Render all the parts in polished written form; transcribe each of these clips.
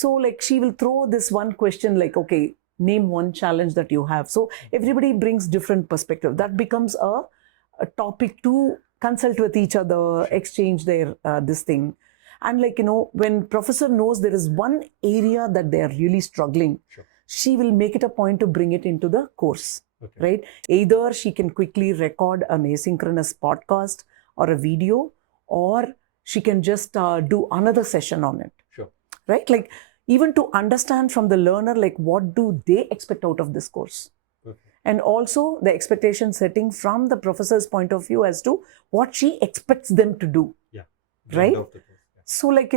So like she will throw this one question like, okay, name one challenge that you have. So everybody brings different perspective. That becomes a topic to consult with each other, exchange their this thing. And like, when professor knows there is one area that they are really struggling, she will make it a point to bring it into the course, right? Either she can quickly record an asynchronous podcast or a video, or she can just do another session on it, right? Like even to understand from the learner, like what do they expect out of this course? And also the expectation setting from the professor's point of view as to what she expects them to do, right? So like,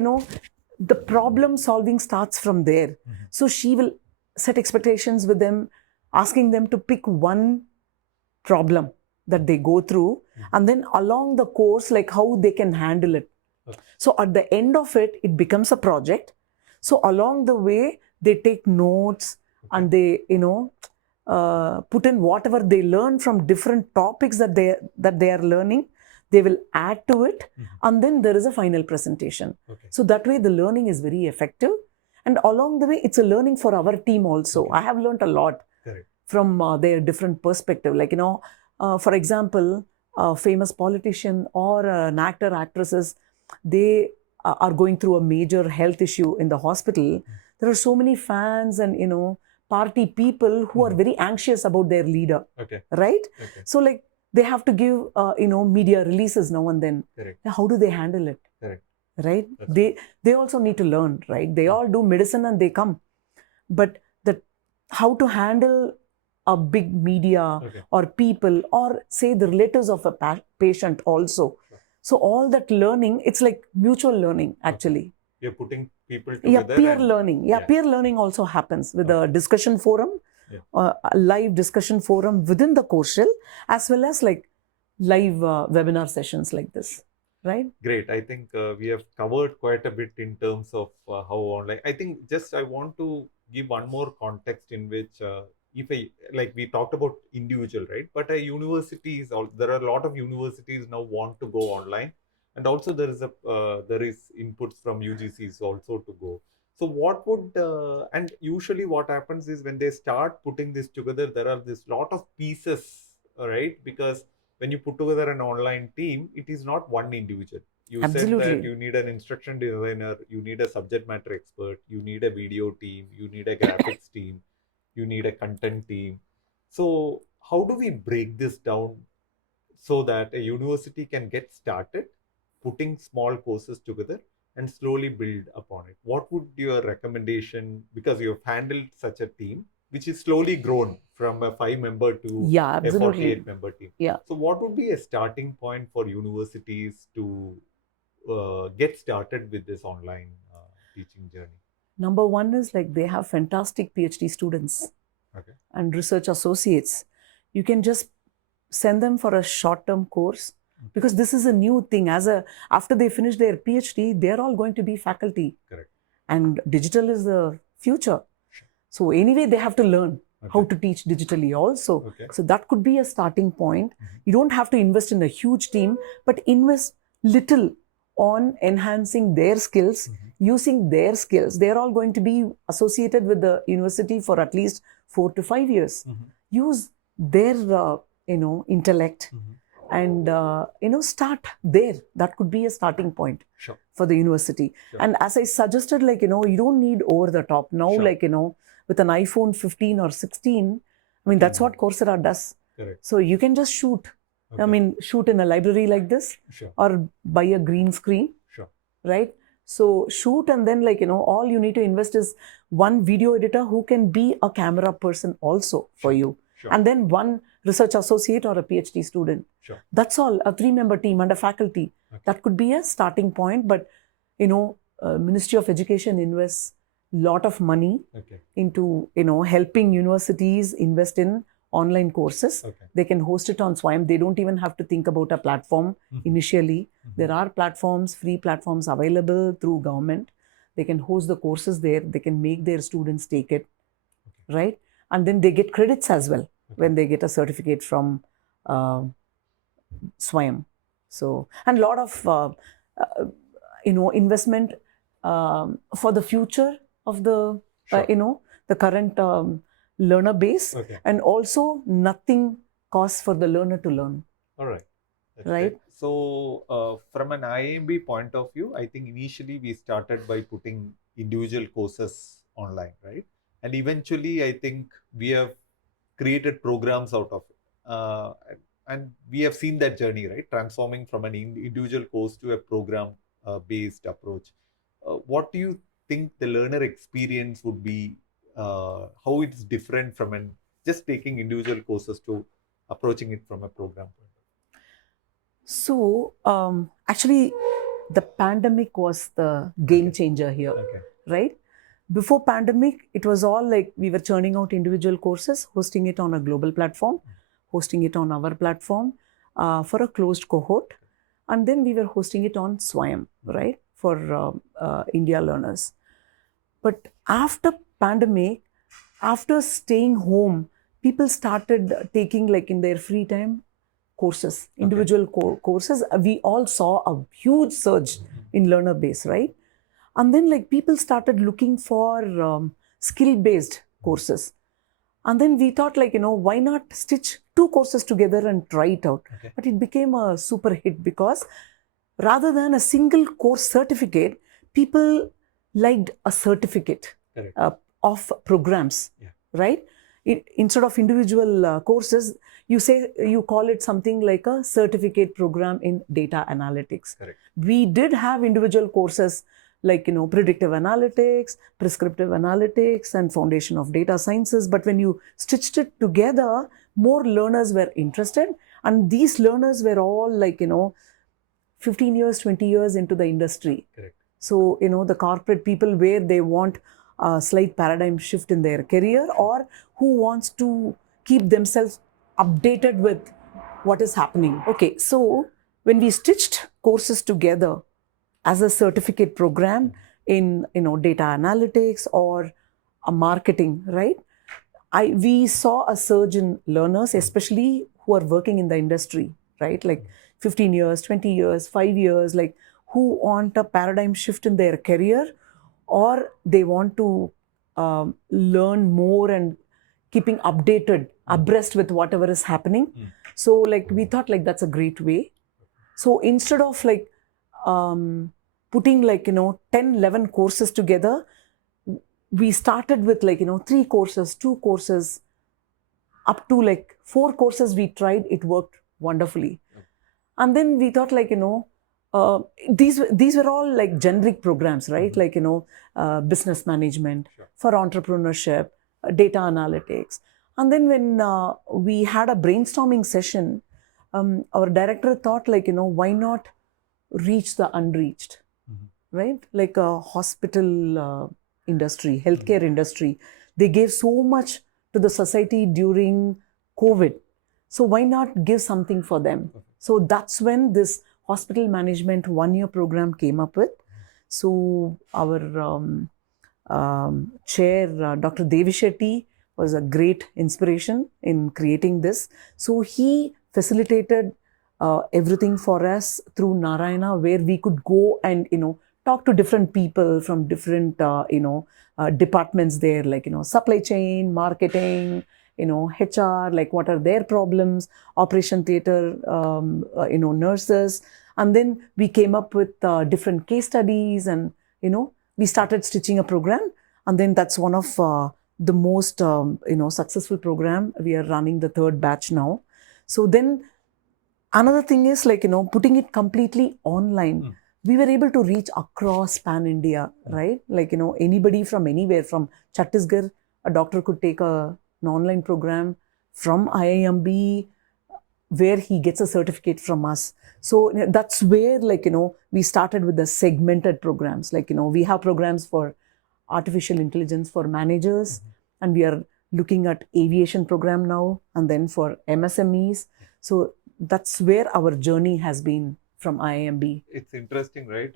the problem solving starts from there. So she will set expectations with them, asking them to pick one problem that they go through, and then along the course, like how they can handle it. So at the end of it, it becomes a project. So along the way, they take notes and they, put in whatever they learn from different topics that they are learning. They will add to it, and then there is a final presentation. So that way the learning is very effective, and along the way it's a learning for our team also. I have learned a lot from their different perspective. Like, for example, a famous politician or an actor, actresses, they are going through a major health issue in the hospital. There are so many fans and, party people who are very anxious about their leader, right? So like, they have to give, media releases now and then. How do they handle it? Right? They also need to learn, right? They all do medicine and they come. But how to handle a big media or people, or say the relatives of a patient also. So all that learning, it's like mutual learning actually. You're putting people together. Peer learning. Peer learning also happens with a discussion forum, a live discussion forum within the course shell, as well as like live webinar sessions like this, right? Great. I think we have covered quite a bit in terms of how online. I think I want to give one more context in which like we talked about individual, right? But there are a lot of universities now want to go online. And also there is inputs from UGCs also to go. So what would, and usually what happens is when they start putting this together, there are this lot of pieces, right? Because when you put together an online team, it is not one individual. You Absolutely. said that you need an instruction designer, you need a subject matter expert, you need a video team, you need a graphics team, you need a content team. So how do we break this down so that a university can get started putting small courses together and slowly build upon it? What would your recommendation, because you have handled such a team, which is slowly grown from a 5-member to a 48-member team. So what would be a starting point for universities to get started with this online teaching journey? Number one is like they have fantastic PhD students and research associates. You can just send them for a short-term course, because this is a new thing. After they finish their PhD, they're all going to be faculty. And digital is the future. So anyway, they have to learn how to teach digitally also. So that could be a starting point. You don't have to invest in a huge team, but invest little on enhancing their skills, using their skills. They're all going to be associated with the university for at least 4 to 5 years. Use their, intellect and, start there. That could be a starting point for the university. And as I suggested, like, you don't need over the top. Now, like, with an iPhone 15 or 16, I mean, that's what Coursera does. So you can just shoot. I mean, shoot in a library like this, or buy a green screen, right? So shoot, and then like, all you need to invest is one video editor who can be a camera person also for you. And then one research associate or a PhD student. That's all, a 3-member team and a faculty. That could be a starting point. But, Ministry of Education invests a lot of money into, helping universities invest in online courses. They can host it on SWAYAM. They don't even have to think about a platform initially. There are platforms, free platforms available through government. They can host the courses there. They can make their students take it, right? And then they get credits as well when they get a certificate from SWAYAM. So, and a lot of, investment for the future of the, Sure. the current learner base. Okay. And also nothing costs for the learner to learn. All right. That's Right. great. So, from an IIMB point of view, I think initially we started by putting individual courses online, right? And eventually, I think we have created programs out of it. And we have seen that journey, right? Transforming from an individual course to a program based approach. What do you think the learner experience would be? How it's different from just taking individual courses to approaching it from a program point of So actually, the pandemic was the game changer here, view? Okay. right? Before pandemic, it was all like we were churning out individual courses, hosting it on a global platform, hosting it on our platform for a closed cohort, and then we were hosting it on Swayam, right, for India learners. But after pandemic, after staying home, people started taking, like, in their free time, courses, individual courses. We all saw a huge surge in learner base, right? And then, like, people started looking for skill-based courses. And then we thought, like, why not stitch two courses together and try it out? Okay. But it became a super hit because rather than a single course certificate, people liked a certificate of programs, right? Instead of individual courses, you call it something like a certificate program in data analytics. Correct. We did have individual courses like, predictive analytics, prescriptive analytics, and foundation of data sciences. But when you stitched it together, more learners were interested. And these learners were all like, 15 years, 20 years into the industry. Correct. So, the corporate people where they want a slight paradigm shift in their career, or who wants to keep themselves updated with what is happening. Okay, so when we stitched courses together as a certificate program in, data analytics or a marketing, right? We saw a surge in learners, especially who are working in the industry, right? Like 15 years, 20 years, 5 years, like who want a paradigm shift in their career, or they want to learn more and keeping updated, abreast with whatever is happening. So, like, we thought, like, that's a great way. So instead of like putting, like, 10, 11 courses together, we started with, like, 3 courses, 2 courses, up to like 4 courses we tried. It worked wonderfully. And then we thought, like, these were all like generic programs, right? Like, business management, for entrepreneurship, data analytics. And then when we had a brainstorming session, our director thought, like, why not reach the unreached, right? Like a hospital industry, healthcare industry. They gave so much to the society during COVID. So why not give something for them? So that's when this hospital management 1-year program came up with. So our chair, Dr. Devi Shetty, was a great inspiration in creating this. So he facilitated everything for us through Narayana, where we could go and, talk to different people from different, departments there, like, supply chain, marketing, HR, like what are their problems, operation theater, nurses. And then we came up with different case studies, and, we started stitching a program. And then that's one of the most, successful program. We are running the 3rd batch now. So then another thing is, like, putting it completely online. We were able to reach across pan-India, right? Like, anybody from anywhere, from Chhattisgarh, a doctor could take an online program from IIMB, where he gets a certificate from us. So that's where, like, we started with the segmented programs. Like, we have programs for artificial intelligence for managers, and we are looking at aviation program now, and then for MSMEs. So that's where our journey has been from IIMB. It's interesting, right?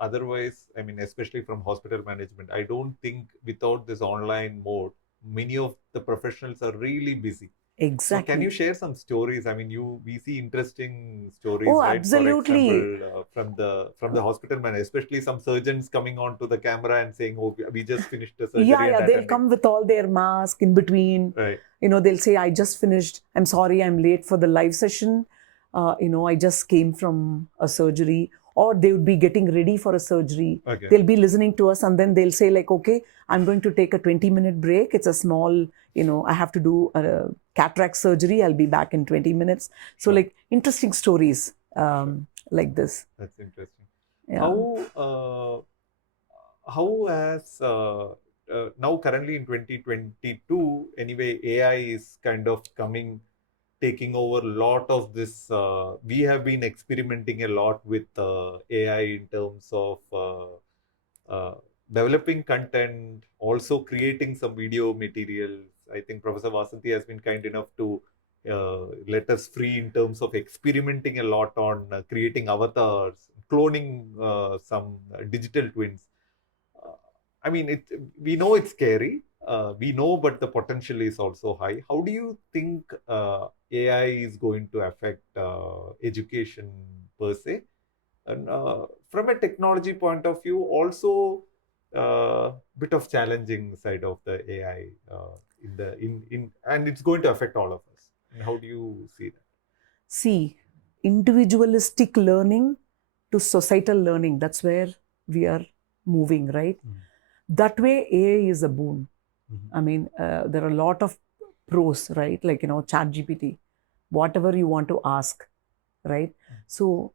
Otherwise, I mean, especially from hospital management, I don't think without this online mode, many of the professionals are really busy. So Exactly. can you share some stories? I mean, we see interesting stories, Oh, right? absolutely. For example, from the hospital man, especially some surgeons coming onto the camera and saying, "Oh, we just finished the surgery." Yeah, and yeah, that they'll ending. come with all their mask in between. Right. They'll say, I just finished. I'm sorry, I'm late for the live session. I just came from a surgery. Or they would be getting ready for a surgery. Okay. They'll be listening to us and then they'll say like, okay, I'm going to take a 20-minute break. It's a small, I have to do a cataract surgery. I'll be back in 20 minutes. So Sure. like interesting stories like this. That's interesting. Yeah. How has now currently in 2022 anyway, AI is kind of taking over a lot of this. We have been experimenting a lot with AI in terms of developing content, also creating some video materials. I think Professor Vasanthi has been kind enough to let us free in terms of experimenting a lot on creating avatars, cloning some digital twins. Uh, I mean, we know it's scary. We know, but the potential is also high. How do you think AI is going to affect education per se? And from a technology point of view, also bit of challenging side of the AI and it's going to affect all of us. And how do you see that? See, individualistic learning to societal learning, that's where we are moving, right? That way, AI is a boon. I mean, there are a lot of pros, right? Like, ChatGPT, whatever you want to ask, right? So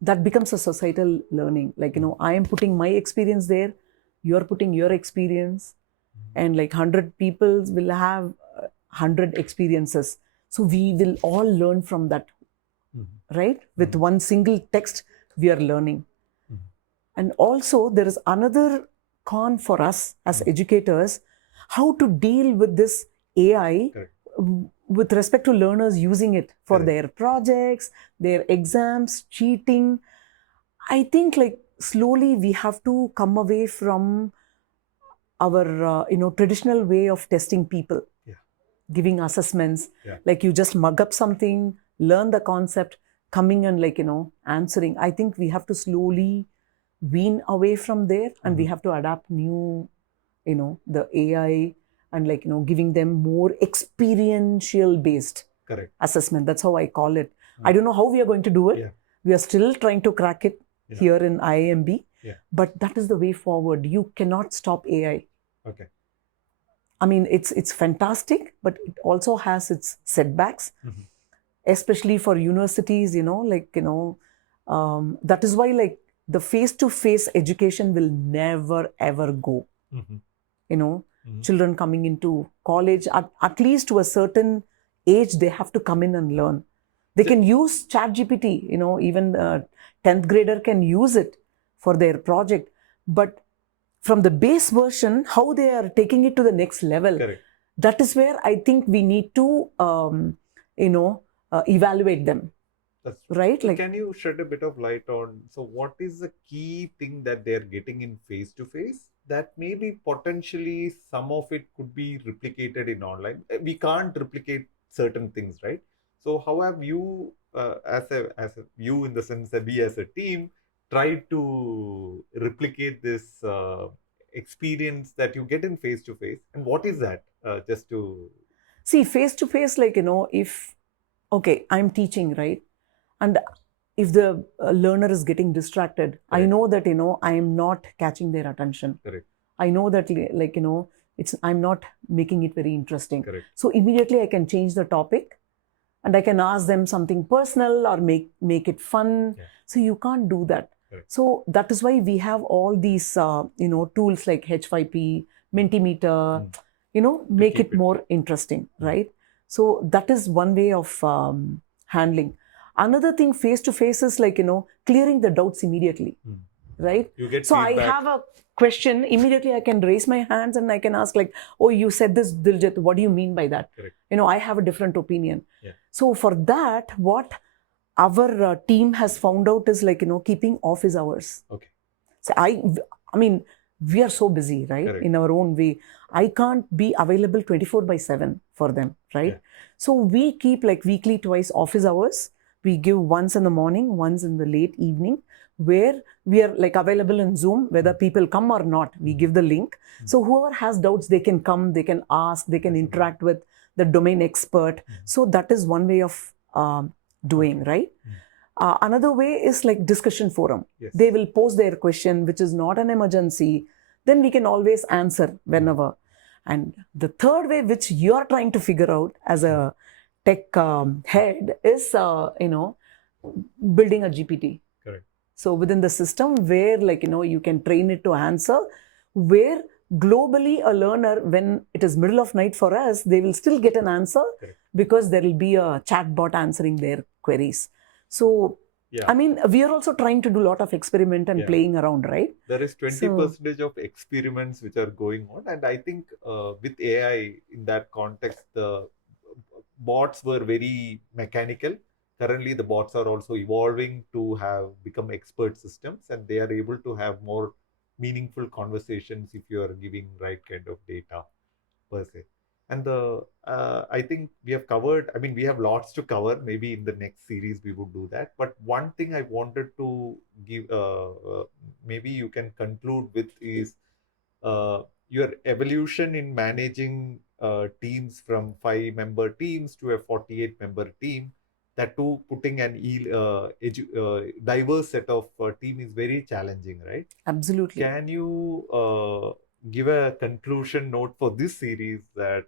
that becomes a societal learning. Like, I am putting my experience there, you're putting your experience, and like 100 people will have 100 experiences. So we will all learn from that, right? With one single text, we are learning. And also, there is another con for us as educators, how to deal with this AI with respect to learners using it for their projects, their exams, cheating. I think like slowly we have to come away from our traditional way of testing people, giving assessments. Like you just mug up something, learn the concept, coming and like answering. I think we have to slowly wean away from there, and we have to adapt new, the AI, and like giving them more experiential based assessment. That's how I call it. I don't know how we are going to do it. We are still trying to crack it here in IIMB, but that is the way forward. You cannot stop AI. Okay. I mean, it's fantastic, but it also has its setbacks, especially for universities. That is why like the face-to-face education will never ever go. Children coming into college, at least to a certain age, they have to come in and learn. They can use ChatGPT, even the 10th grader can use it for their project. But from the base version, how they are taking it to the next level, that is where I think we need to, evaluate them. That's right. So can you shed a bit of light on, so what is the key thing that they're getting in face-to-face that maybe potentially some of it could be replicated in online? We can't replicate certain things, right? So how have you, as a you in the sense that we as a team, tried to replicate this experience that you get in face-to-face? And what is that? Just to see face-to-face, like, if, okay, I'm teaching, right? And if the learner is getting distracted, I know that, I am not catching their attention. I know that, like, I'm not making it very interesting. So immediately I can change the topic and I can ask them something personal or make it fun. So you can't do that. So that is why we have all these, tools like H5P, Mentimeter, make it more interesting, right? So that is one way of handling. Another thing face-to-face is like, clearing the doubts immediately, right? You get so feedback. I have a question, immediately I can raise my hands and I can ask like, oh, you said this, Diljith, what do you mean by that? I have a different opinion. So for that, what our team has found out is like, keeping office hours. So I mean, we are so busy, right? In our own way. I can't be available 24/7 for for them, right? Yeah. So we keep like weekly twice office hours. We give once in the morning, once in the late evening, where we are like available in Zoom, whether people come or not, we give the link. So whoever has doubts, they can come, they can ask, they can interact with the domain expert. So that is one way of doing, right? Another way is like discussion forum. Yes. They will post their question, which is not an emergency. Then we can always answer whenever. And the third way, which you are trying to figure out as a tech head, is building a GPT. Correct. So within the system where you can train it to answer, where globally a learner, when it is middle of night for us, they will still get an answer. Correct. Because there will be a chatbot answering their queries. So, yeah. I mean, we are also trying to do a lot of experiment and playing around, right? There is 20% of experiments which are going on. And I think with AI in that context, the bots were very mechanical. Currently, the bots are also evolving to have become expert systems, and they are able to have more meaningful conversations if you are giving right kind of data per se. And I think we have covered, I mean, we have lots to cover. Maybe in the next series we would do that. But one thing I wanted to give, maybe you can conclude with is your evolution in managing teams from 5-member teams to a 48-member team. That too, putting an diverse set of team is very challenging, right? Absolutely. Can you give a conclusion note for this series that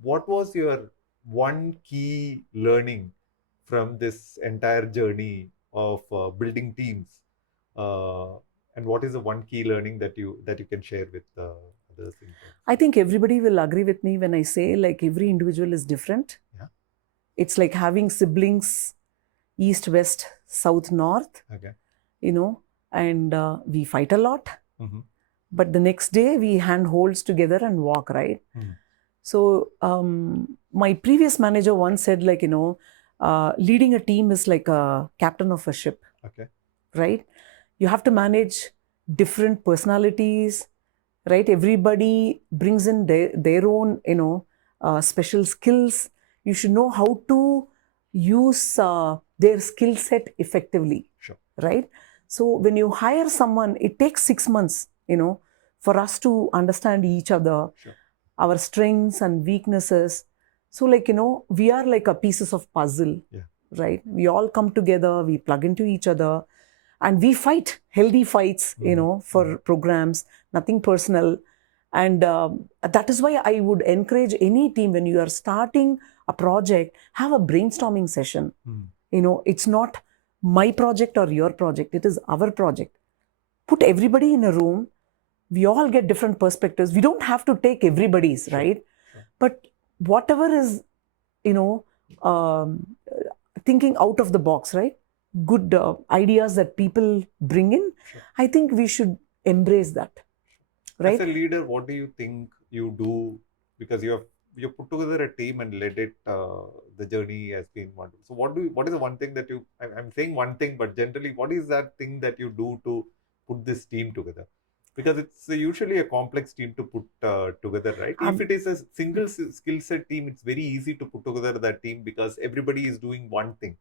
what was your one key learning from this entire journey of building teams, and what is the one key learning that you can share with others? I think everybody will agree with me when I say like every individual is different. Yeah. It's like having siblings, east, west, south, north. Okay. And we fight a lot. Mm-hmm. But the next day we hand holds together and walk, right? Mm. So my previous manager once said leading a team is like a captain of a ship. Okay. Right? You have to manage different personalities, right? Everybody brings in their own, special skills. You should know how to use their skill set effectively. Sure. Right? So when you hire someone, it takes 6 months, for us to understand each other, sure, our strengths and weaknesses. So we are like a pieces of puzzle, yeah, right? We all come together, we plug into each other, and we fight healthy fights, for programs, nothing personal. And that is why I would encourage any team, when you are starting a project, have a brainstorming session. It's not my project or your project, it is our project. Put everybody in a room. We all get different perspectives. We don't have to take everybody's, sure, right? Sure. But whatever is, thinking out of the box, right? Good ideas that people bring in, sure, I think we should embrace that, right? As a leader, what do you think you do? Because you put together a team and led it. The journey has been wonderful. So what is the one thing that I'm saying one thing, but generally, what is that thing that you do to put this team together? Because it's usually a complex team to put together, right? If it is a single skill set team, it's very easy to put together that team because everybody is doing one thing.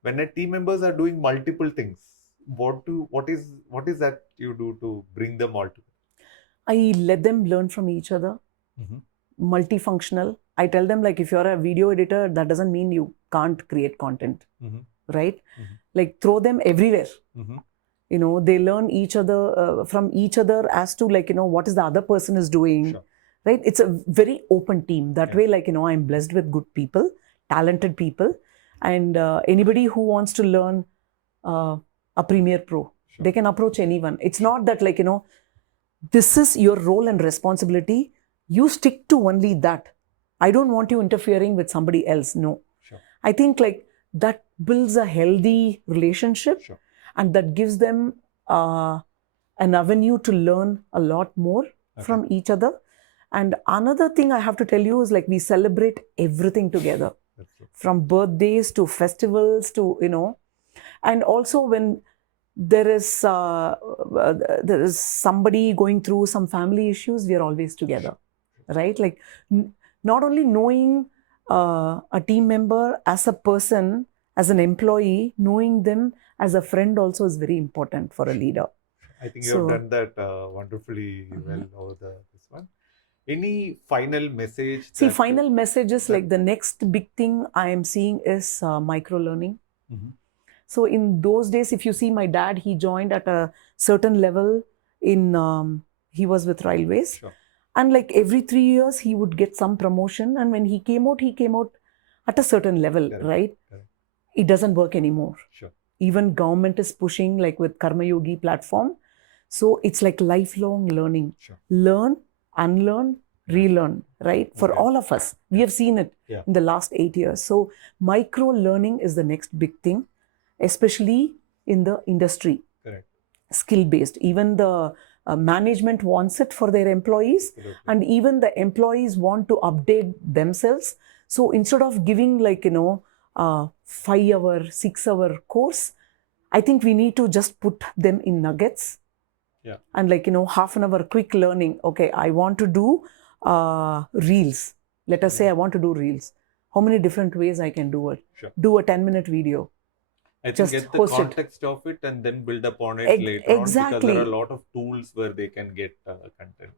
When a team members are doing multiple things, what is that you do to bring them all together? I let them learn from each other. Mm-hmm. Multifunctional. I tell them if you're a video editor, that doesn't mean you can't create content, mm-hmm, right? Mm-hmm. Throw them everywhere. Mm-hmm. They learn each other from each other as to what is the other person is doing, sure, right? It's a very open team. That way, I'm blessed with good people, talented people, and anybody who wants to learn a Premiere Pro, sure, they can approach anyone. It's not that this is your role and responsibility. You stick to only that. I don't want you interfering with somebody else. No. Sure. I think that builds a healthy relationship, sure, and that gives them an avenue to learn a lot more, okay, from each other. And another thing I have to tell you is we celebrate everything together. From birthdays to festivals to, and also when there is somebody going through some family issues, we are always together, right? not only knowing a team member as a person, as an employee, knowing them as a friend also is very important for a leader. I think you have So- done that wonderfully well over this one. Any final message? See, that- final messages like the next big thing I am seeing is microlearning. Mhm. So in those days, if you see my dad, he joined at a certain level in, he was with railways. Sure. And like every 3 years, he would get some promotion. And when he came out at a certain level, Correct. right? Correct. It doesn't work anymore. Sure. Even government is pushing like with Karma Yogi platform. So it's like lifelong learning. Sure. Learn, unlearn, Yeah. relearn, right? For Okay. all of us. We have seen it Yeah. in the last 8 years. So micro learning is the next big thing, especially in the industry. Correct. Skill based. Even the management wants it for their employees, Absolutely. and even the employees want to update themselves. So instead of giving like, 5-hour, 6-hour course, I think we need to just put them in nuggets. Yeah. And like, half an hour quick learning. Okay, I want to do reels. Let us say I want to do reels. How many different ways I can do it? Sure. Do a 10-minute video. I think Just get the host it. context of it and then build upon it later on, because Exactly. there are a lot of tools where they can get content.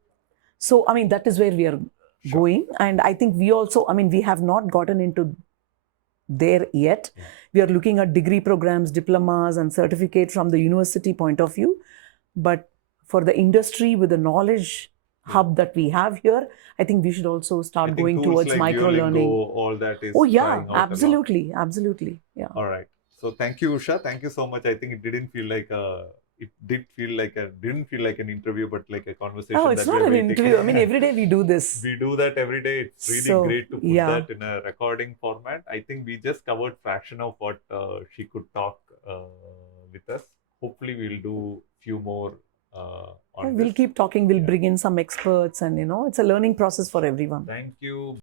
So, I mean, that is where we are Sure. going. And I think we also, I mean, we have not gotten into there yet. Yeah. We are looking at degree programs, diplomas, and certificate from the university point of view. But for the industry with the knowledge hub that we have here, I think we should also I start think going tools towards like micro learning. Duolingo, all that is Oh, yeah, trying out a lot. absolutely. Absolutely. Yeah. All right. So thank you, Usha. Thank you so much. I think it didn't feel like didn't feel like an interview, but like a conversation. Oh, it's that not we're an waiting. interview. I mean, every day we do this. We do that every day. It's really So, great to put yeah. that in a recording format. I think we just covered fraction of what she could talk with us. Hopefully, we'll do few more on We'll this. keep talking. We'll Yeah. bring in some experts, and it's a learning process for everyone. Thank you.